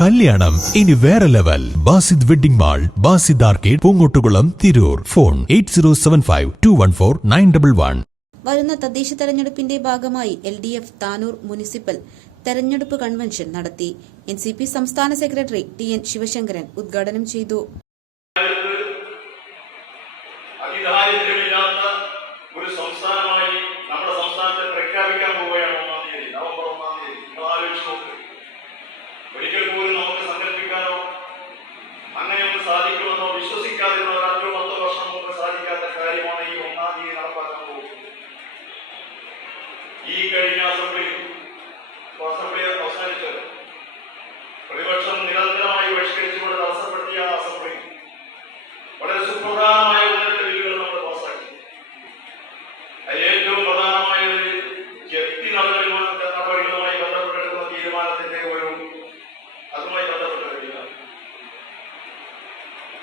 കല്യാണം. ഇനി വേറെ level. Basid wedding mall Basid arcade Poongottukulam Tirur. Phone eight zero seven five two one four nine double one. വരുന്ന തദ്ദേശ തെരഞ്ഞെടുപ്പിന്റെ ഭാഗമായി L D F Tanur municipal തെരഞ്ഞെടുപ്പ് കൺവെൻഷൻ നടത്തി. എൻ സി പി സംസ്ഥാന സെക്രട്ടറി ടി എൻ ശിവശങ്കരൻ ഉദ്ഘാടനം ചെയ്തു. ഒരു സംസ്ഥാനമായി നമ്മുടെ സംസ്ഥാനത്തെ പ്രഖ്യാപിക്കാൻ പോവുകയാണ് ഒന്നാം തീയതി നവംബർ ഒന്നാം തീയതി. ഒരു അഞ്ചോ പത്തോ വർഷം മുമ്പ് സാധിക്കാത്ത കാര്യമാണ് ഈ ഒന്നാം തീയതി നടപ്പാക്കാൻ പോകുന്നത്. ഈ കഴിഞ്ഞ അസംബ്ലി അസംബ്ലി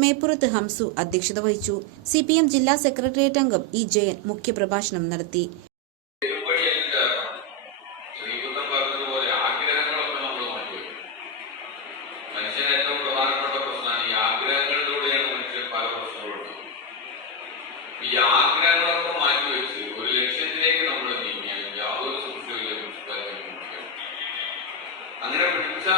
മേപ്പുറത്ത് ഹംസു അധ്യക്ഷത വഹിച്ചു. സി പി എം ജില്ലാ സെക്രട്ടേറിയറ്റ് അംഗം ഇ ജയൻ മുഖ്യപ്രഭാഷണം നടത്തി. അങ്ങനെ പിടിച്ച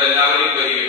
നമ്മളെല്ലാവരെയും പരിഗണിച്ച്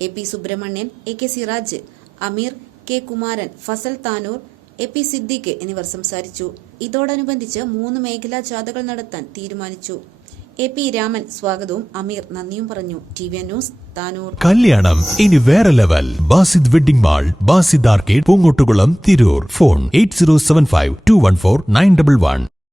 A P Subramanian A K Siraj Ameer K Kumaran Fazal Tanur A P Siddique എന്നിവർ സംസാരിച്ചു. ഇതോടനുബന്ധിച്ച് മൂന്ന് മേഖലാ ജാഥകൾ നടത്താൻ തീരുമാനിച്ചു. എ പി രാമൻ സ്വാഗതവും അമീർ നന്ദിയും പറഞ്ഞു. T V news Tanur. കല്യാണം ഇനി വേറെ level. Basid wedding mall Basid arcade Poongottukulam Tirur. Phone eight zero seven five two one four nine double one.